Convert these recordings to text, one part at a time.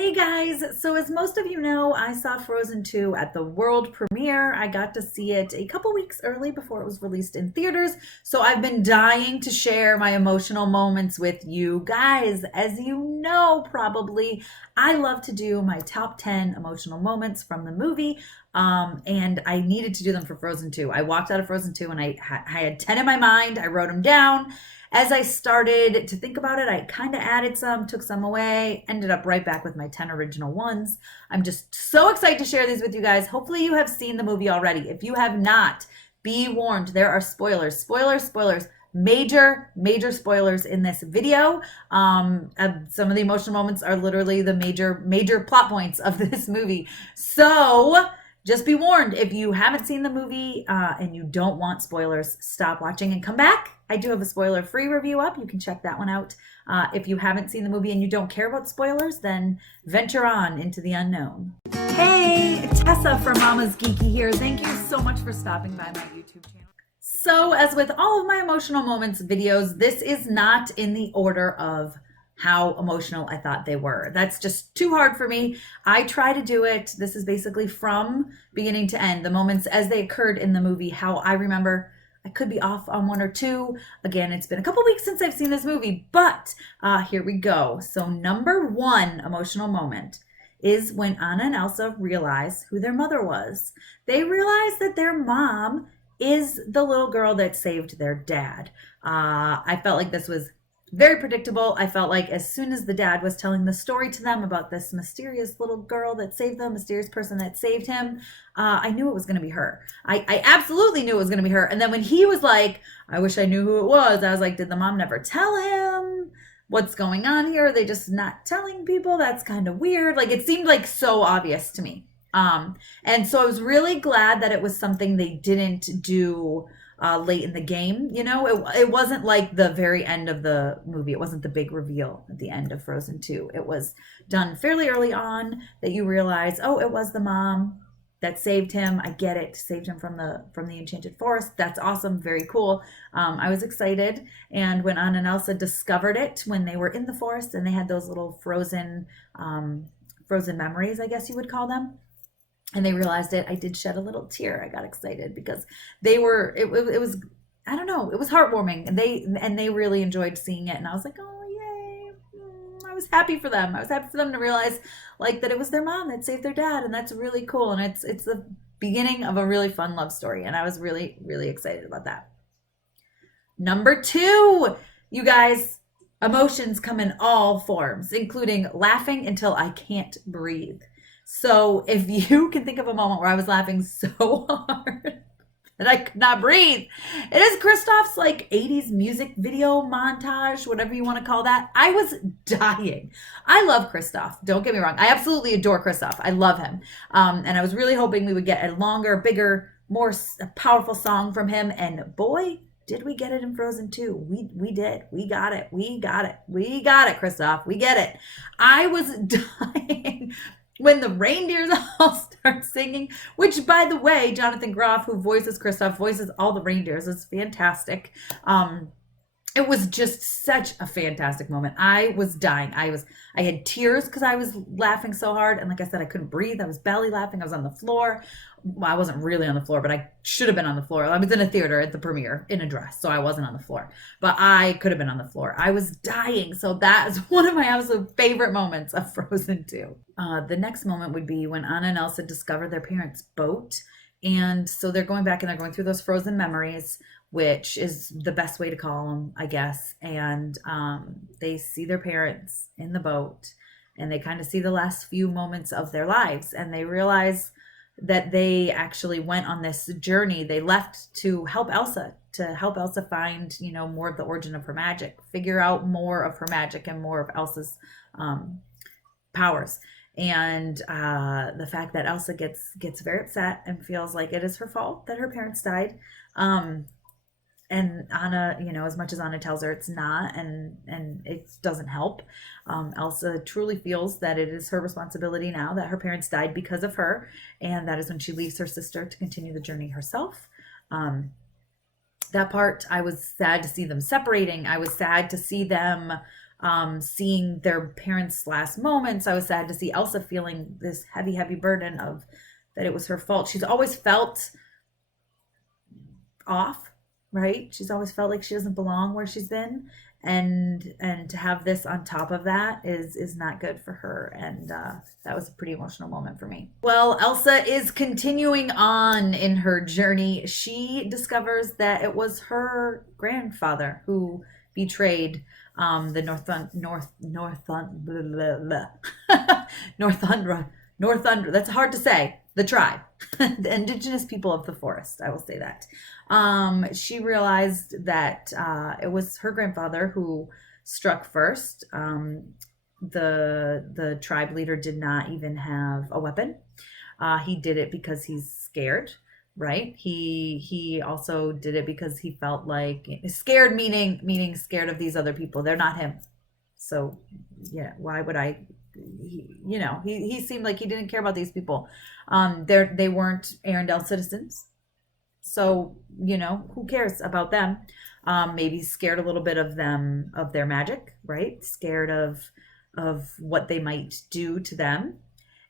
Hey guys, so as most of you know, I saw Frozen 2 at the world premiere. I got to see it a couple weeks early before it was released in theaters, so I've been dying to share my emotional moments with you guys. As you know, probably, I love to do my top 10 emotional moments from the movie, and I needed to do them for Frozen 2. I walked out of Frozen 2 and I had 10 in my mind. I wrote them down. As I started to think about it, I kind of added some, took some away, ended up right back with my 10 original ones. I'm just so excited to share these with you guys. Hopefully you have seen the movie already. If you have not, be warned, there are spoilers, spoilers, spoilers, major spoilers in this video. Some of the emotional moments are literally the major plot points of this movie. So just be warned, if you haven't seen the movie and you don't want spoilers, stop watching and come back. I do have a spoiler-free review up. You can check that one out. If you haven't seen the movie and you don't care about spoilers, then venture on into the unknown. Hey, Tessa from Mama's Geeky here. Thank you so much for stopping by my YouTube channel. So, as with all of my emotional moments videos, this is not in the order of how emotional I thought they were. That's just too hard for me. I try to do it. This is basically from beginning to end, the moments as they occurred in the movie, how I remember. I could be off on one or two. Again, it's been a couple weeks since I've seen this movie, but here we go. So number one emotional moment is when Anna and Elsa realize who their mother was. They realize that their mom is the little girl that saved their dad. I felt like this was very predictable. I felt like as soon as the dad was telling the story to them about this mysterious little girl that saved them, mysterious person that saved him, I knew it was going to be her. I absolutely knew it was going to be her. And then when he was like, I wish I knew who it was, I was like, did the mom never tell him? What's going on here? Are they just not telling people? That's kind of weird. Like, it seemed like so obvious to me. And so I was really glad that it was something they didn't do late in the game. You know, it wasn't like the very end of the movie. It wasn't the big reveal at the end of Frozen 2. It was done fairly early on that you realize, oh, it was the mom that saved him. I get it. Saved him from the enchanted forest. That's awesome. Very cool. I was excited. And when Anna and Elsa discovered it when they were in the forest and they had those little frozen memories, I guess you would call them, and they realized it, I did shed a little tear. I got excited because it was, I don't know, it was heartwarming, and they really enjoyed seeing it, and I was like, oh yay. I was happy for them. I was happy for them to realize like that it was their mom that saved their dad, and that's really cool, and it's the beginning of a really fun love story, and I was really excited about that. Number two, you guys, emotions come in all forms, including laughing until I can't breathe. So if you can think of a moment where I was laughing so hard that I could not breathe, it is Kristoff's like 80s music video montage, whatever you want to call that. I was dying. I love Kristoff. Don't get me wrong. I absolutely adore Kristoff. I love him. And I was really hoping we would get a longer, bigger, more powerful song from him. And boy, did we get it in Frozen 2. We did. We got it. We got it. We got it, Kristoff. We get it. I was dying when the reindeers all start singing, which, by the way, Jonathan Groff, who voices Kristoff, voices all the reindeers. It's fantastic. It was just such a fantastic moment. I was dying. I had tears because I was laughing so hard. And like I said, I couldn't breathe. I was belly laughing. I was on the floor. Well, I wasn't really on the floor, but I should have been on the floor. I was in a theater at the premiere in a dress, so I wasn't on the floor. But I could have been on the floor. I was dying. So that is one of my absolute favorite moments of Frozen 2. The next moment would be when Anna and Elsa discover their parents' boat. And so they're going back and they're going through those frozen memories, which is the best way to call them, I guess. And they see their parents in the boat, and they kind of see the last few moments of their lives, and they realize that they actually went on this journey. They left to help Elsa find, you know, more of the origin of her magic, figure out more of her magic and more of Elsa's powers. And the fact that Elsa gets very upset and feels like it is her fault that her parents died. And Anna, you know, as much as Anna tells her it's not, and it doesn't help, Elsa truly feels that it is her responsibility now that her parents died because of her, and that is when she leaves her sister to continue the journey herself. That part, I was sad to see them separating. I was sad to see them seeing their parents' last moments. I was sad to see Elsa feeling this heavy, heavy burden of that it was her fault. She's always felt off, right? She's always felt like she doesn't belong where she's been, and to have this on top of that is not good for her, and that was a pretty emotional moment for me. Well, Elsa is continuing on in her journey. She discovers that it was her grandfather who betrayed the Northundra. That's hard to say. The tribe, the indigenous people of the forest. I will say that. She realized that it was her grandfather who struck first. The tribe leader did not even have a weapon. He did it because he's scared, right? He also did it because he felt like scared, meaning scared of these other people. They're not him. So yeah, why would I? He seemed like he didn't care about these people. They weren't Arendelle citizens. So, who cares about them? Maybe scared a little bit of them, of their magic, right? Scared of what they might do to them.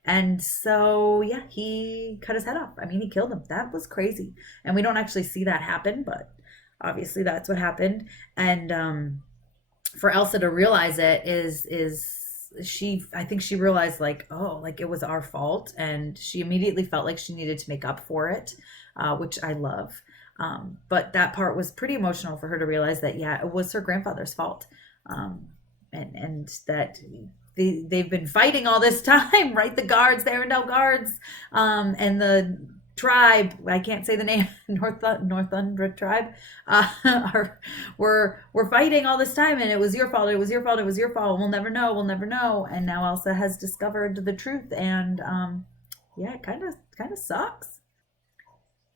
And so, yeah, he cut his head off. I mean, he killed him. That was crazy. And we don't actually see that happen, but obviously that's what happened. And for Elsa to realize it is I think she realized like, oh, like it was our fault, and she immediately felt like she needed to make up for it, which I love. But that part was pretty emotional for her to realize that, yeah, it was her grandfather's fault. And that they've been fighting all this time, right? The guards, the Arendelle guards, and the tribe, I can't say the name, Northundra tribe, we're fighting all this time, and it was your fault, it was your fault, it was your fault. We'll never know. And now Elsa has discovered the truth, and yeah, it kind of sucks.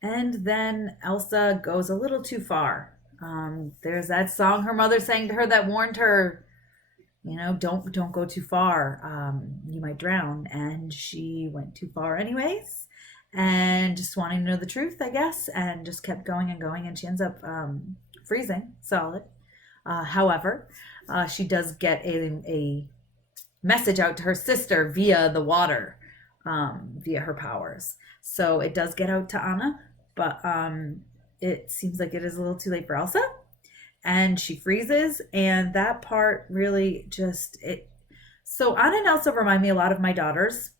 And then Elsa goes a little too far. There's that song her mother sang to her that warned her, don't go too far. You might drown. And she went too far anyways, and just wanting to know the truth, I guess, and just kept going and going, and she ends up freezing solid. However, she does get a message out to her sister via the water, via her powers. So it does get out to Anna, but it seems like it is a little too late for Elsa, and she freezes, and that part really so Anna and Elsa remind me a lot of my daughters.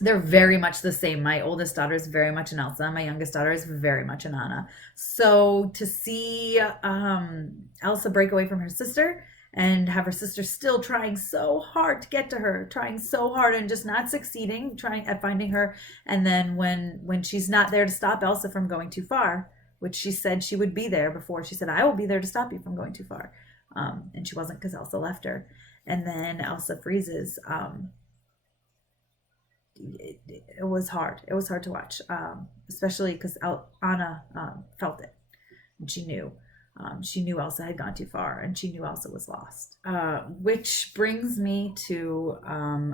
They're very much the same. My oldest daughter is very much an Elsa. My youngest daughter is very much an Anna. So to see Elsa break away from her sister and have her sister still trying so hard to get to her, trying so hard and just not succeeding, trying at finding her. And then when she's not there to stop Elsa from going too far, which she said she would be there before. She said, I will be there to stop you from going too far. And she wasn't, because Elsa left her. And then Elsa freezes. It was hard. It was hard to watch, especially because Anna felt it, and she knew. She knew Elsa had gone too far, and she knew Elsa was lost. Which brings me to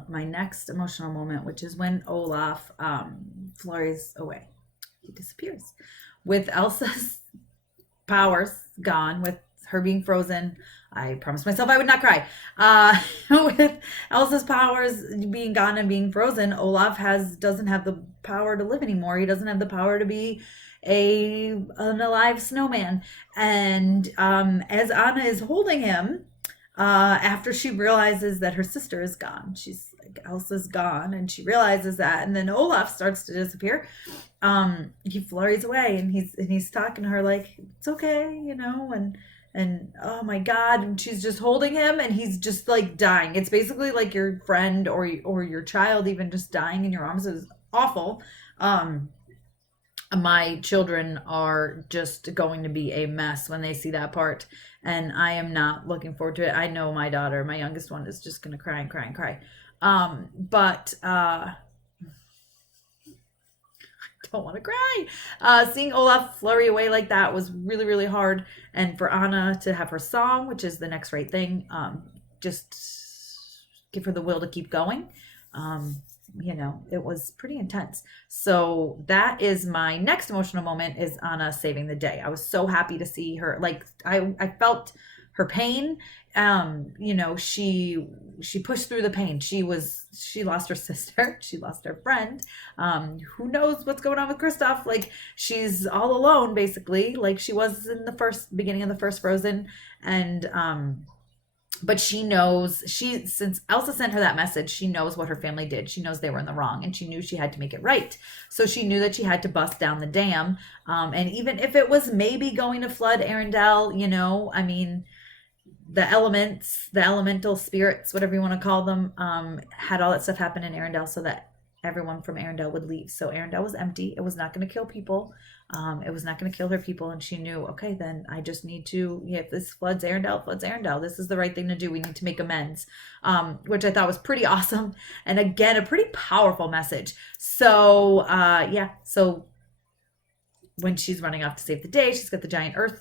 my next emotional moment, which is when Olaf flurries away. He disappears. With Elsa's powers gone, with her being frozen, I promised myself I would not cry. With Elsa's powers being gone and being frozen, Olaf doesn't have the power to live anymore. He doesn't have the power to be an alive snowman. And as Anna is holding him, after she realizes that her sister is gone, she's like, Elsa's gone, and she realizes that, and then Olaf starts to disappear. He flurries away, and he's talking to her like, it's okay, and oh my God, and she's just holding him, and he's just like dying. It's basically like your friend or your child even just dying in your arms. It was awful. My children are just going to be a mess when they see that part, and I am not looking forward to it. I know my daughter, my youngest one, is just going to cry and cry and cry. But don't want to cry. Seeing Olaf flurry away like that was really, really hard. And for Anna to have her song, which is the next right thing, just give her the will to keep going. It was pretty intense. So that is my next emotional moment, is Anna saving the day. I was so happy to see her. Like I felt her pain. You know, she pushed through the pain. She lost her sister, she lost her friend. Who knows what's going on with Kristoff? Like, she's all alone basically, like she was in the first beginning of the first Frozen. And but she knows, since Elsa sent her that message, she knows what her family did. She knows they were in the wrong, and she knew she had to make it right. So she knew that she had to bust down the dam. And even if it was maybe going to flood Arendelle, you know, I mean, the elements, the elemental spirits, whatever you want to call them, had all that stuff happen in Arendelle so that everyone from Arendelle would leave. So Arendelle was empty. It was not going to kill people. It was not going to kill her people. And she knew, okay, then I just need to, if this floods Arendelle. This is the right thing to do. We need to make amends, which I thought was pretty awesome. And again, a pretty powerful message. So, yeah. So when she's running off to save the day, she's got the giant earth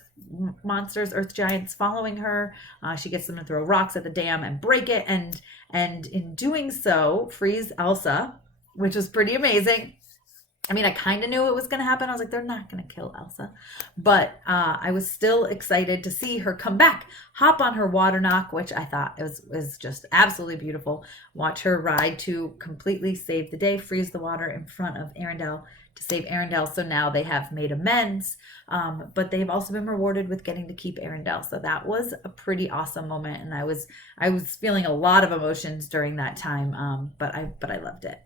giants following her. She gets them to throw rocks at the dam and break it. And in doing so, frees Elsa, which was pretty amazing. I mean, I kind of knew it was going to happen. I was like, they're not going to kill Elsa. But I was still excited to see her come back, hop on her water knock, which I thought was just absolutely beautiful. Watch her ride to completely save the day, freeze the water in front of Arendelle to save Arendelle. So now they have made amends, but they've also been rewarded with getting to keep Arendelle. So that was a pretty awesome moment. And I was feeling a lot of emotions during that time, but I loved it.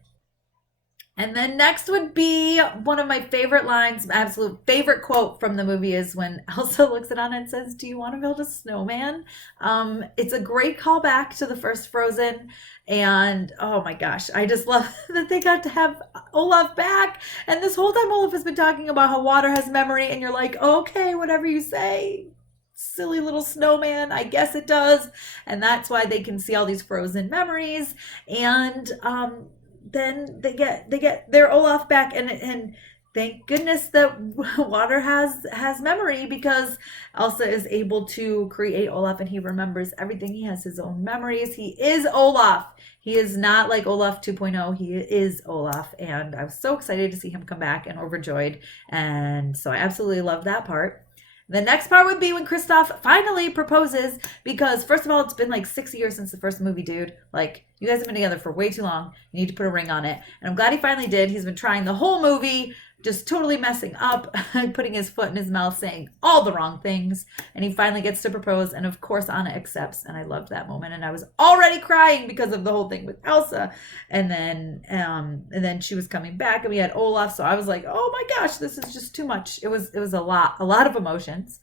And then next would be one of my favorite lines, my absolute favorite quote from the movie is when Elsa looks at Anna and says, "Do you want to build a snowman?" It's a great callback to the first Frozen. And oh my gosh, I just love that they got to have Olaf back. And this whole time Olaf has been talking about how water has memory. And you're like, okay, whatever you say, silly little snowman, I guess it does. And that's why they can see all these frozen memories. And then they get their Olaf back, and thank goodness that water has memory, because Elsa is able to create Olaf and he remembers everything. He has his own memories. He is Olaf. He is not like Olaf 2.0. He is Olaf, and I was so excited to see him come back and overjoyed, and so I absolutely love that part. The next part would be when Kristoff finally proposes, because first of all, it's been like 6 years since the first movie, dude. Like, you guys have been together for way too long. You need to put a ring on it. And I'm glad he finally did. He's been trying the whole movie, just totally messing up, putting his foot in his mouth, saying all the wrong things. And he finally gets to propose. And of course, Anna accepts. And I loved that moment. And I was already crying because of the whole thing with Elsa. And then she was coming back and we had Olaf. So I was like, oh my gosh, this is just too much. It was a lot of emotions.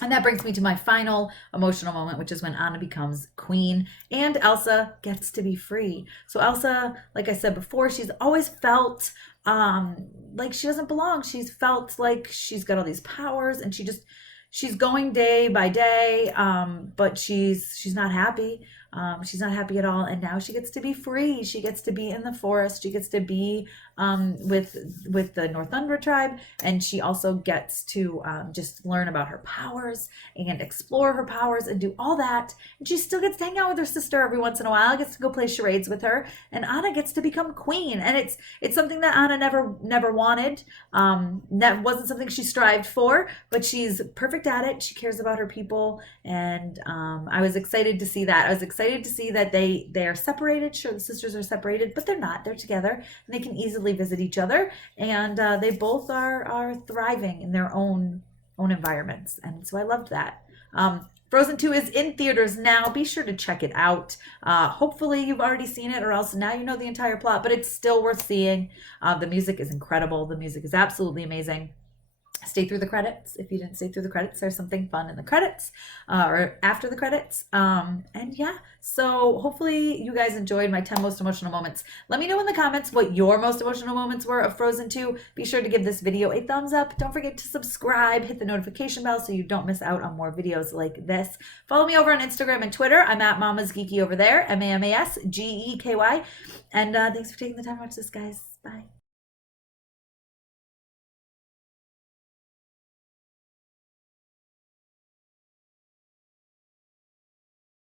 And that brings me to my final emotional moment, which is when Anna becomes queen and Elsa gets to be free. So Elsa, like I said before, she's always felt like she doesn't belong. She's felt like she's got all these powers and she's going day by day, but she's not happy. She's not happy at all. And now she gets to be free. She gets to be in the forest. She gets to be with the Northumbria tribe. And she also gets to just learn about her powers and explore her powers and do all that. And she still gets to hang out with her sister every once in a while, gets to go play charades with her. And Anna gets to become queen. And it's something that Anna never wanted. That wasn't something she strived for, but she's perfect at it. She cares about her people. And I was excited to see that. I was excited to see that they are separated. Sure, the sisters are separated, but they're not. They're together, and they can easily visit each other. And they both are thriving in their own environments. And so I loved that. Frozen 2 is in theaters now. Be sure to check it out. Hopefully you've already seen it, or else now you know the entire plot, but it's still worth seeing. The music is incredible. The music is absolutely amazing. Stay through the credits. If you didn't stay through the credits, there's something fun in the credits or after the credits. And yeah, so hopefully you guys enjoyed my 10 most emotional moments. Let me know in the comments what your most emotional moments were of Frozen 2. Be sure to give this video a thumbs up. Don't forget to subscribe, hit the notification bell so you don't miss out on more videos like this. Follow me over on Instagram and Twitter. I'm at Mama's Geeky over there, MAMASGEEKY. And thanks for taking the time to watch this, guys. Bye.